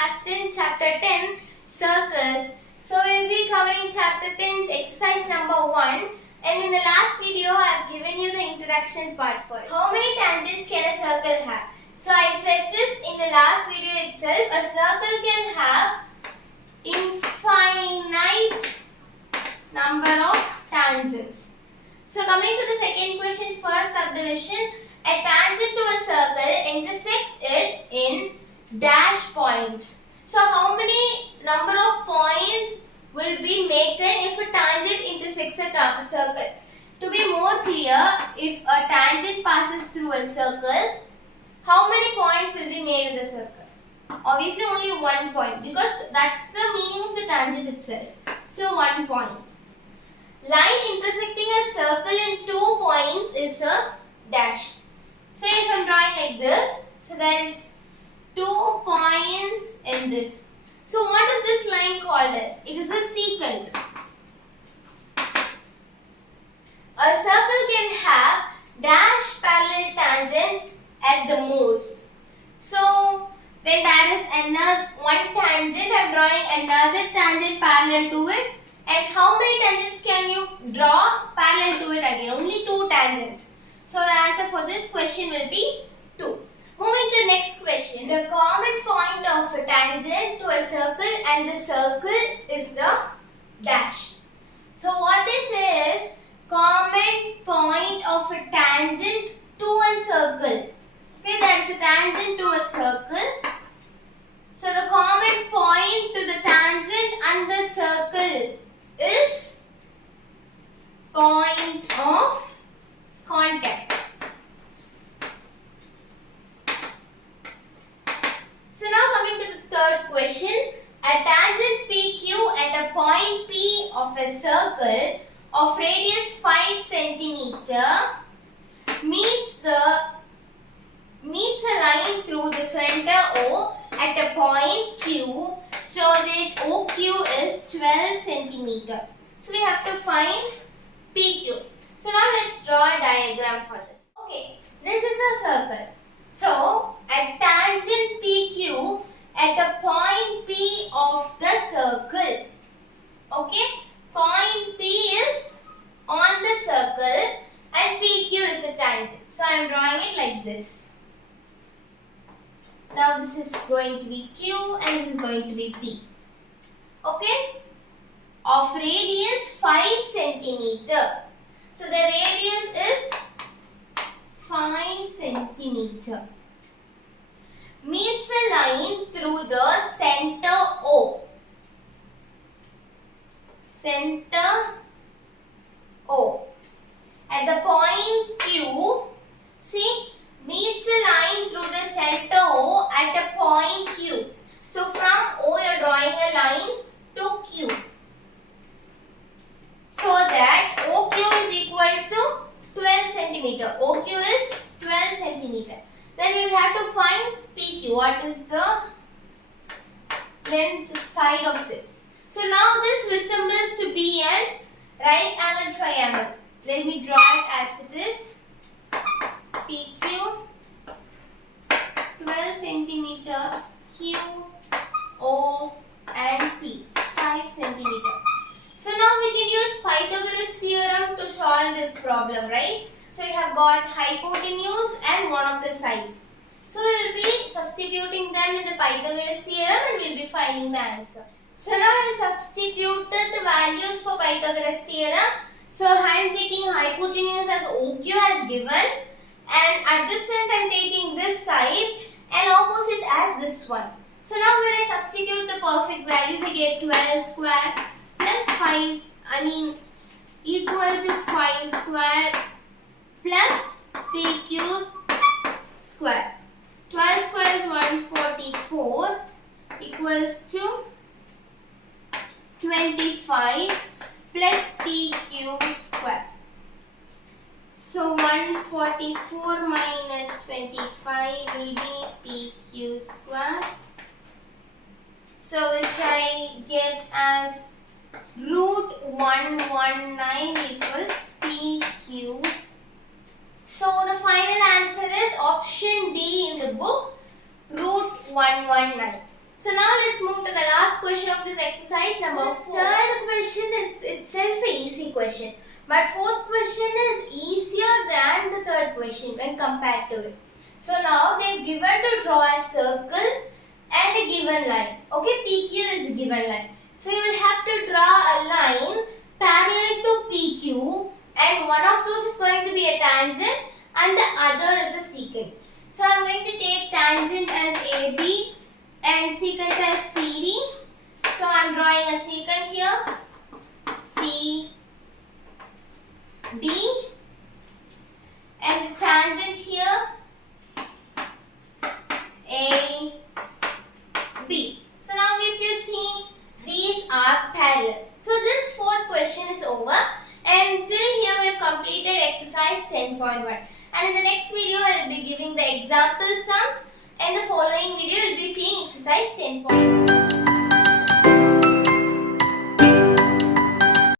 class 10 chapter 10 circles. So we'll be covering chapter 10's exercise number 1, and in the last video I have given you the introduction part for it. How many tangents can a circle have? So I said this in the last video itself. A circle can have infinite number of tangents. So coming to the second question's first subdivision, a tangent to a circle intersects it in dash points. So how many number of points will be taken if a tangent intersects a circle? To be more clear, if a tangent passes through a circle, how many points will be made in the circle? Obviously only 1 point, because that's the meaning of the tangent itself. So 1 point. Line intersecting a circle in 2 points is a dash. Say if I am drawing like this, so there is 2 points in this. So what is this line called as? It is a secant. A circle can have dash parallel tangents at the most. So when there is another one tangent, I am drawing another tangent parallel to it. And how many tangents can you draw parallel to it again? Only 2 tangents. So the answer for this question will be 2. Moving to next question. The common point of a tangent to a circle and the circle is the dash. So what this is, common point of a tangent to a circle. Okay, there is a tangent to a circle. So the common point to the tangent and the circle is point of contact. So now coming to the third question, a tangent PQ at a point P of a circle of radius 5 cm meets a line through the center O at a point Q, so that OQ is 12 cm. So we have to find PQ. So now let's draw a diagram for this. Okay, this is a circle. So a tangent PQ at a point P of the circle. Okay, point P is on the circle and PQ is a tangent. So I am drawing it like this. Now this is going to be Q and this is going to be P. Okay, of radius 5 cm. So the radius is 5 cm. Meets a line through the center O. Center O. At the point Q, see, meets a line through the center O at a point Q. So from O you are drawing a line to Q. So that OQ is equal to 12 cm. OQ is 12 cm. Then we will have to find PQ. What is the length side of this? So now this resembles to be an right angle triangle. Let me draw it as it is. PQ 12 cm, Q, O and P 5 cm. So now we can use Pythagoras theorem to solve this problem, right? So we have got hypotenuse and one of the sides. So we will be substituting them in the Pythagoras theorem and we will be finding the answer. So now I have substituted the values for Pythagoras theorem. So I am taking hypotenuse as OQ as given, and adjacent I am taking this side and opposite as this one. So now when I substitute the perfect values, I get 12 square plus 5, equal to 5 square plus PQ square. 12 square is 144 equals to 25 plus PQ square. So 144 minus 25 will be PQ square. So which I get as root 119 equals PQ. So the final answer is option D in the book, root 119. So now let's move to the last question of this exercise, number 4. Third question is itself an easy question, but fourth question is easier than the third question when compared to it. So now they've given to draw a circle and a given line. Okay, PQ is a given line. So you will have to draw a line parallel to PQ, and one of those is going to be a tangent and the other is a secant. So I'm going to take tangent as AB and secant as CD. So I'm drawing a secant here, C, D, and the tangent here, A, B. So now if you see, these are parallel. So this fourth question is over, and till here we have completed exercise 10.1. And in the next video I will be giving the example sums. In the following video you will be seeing exercise 10.1.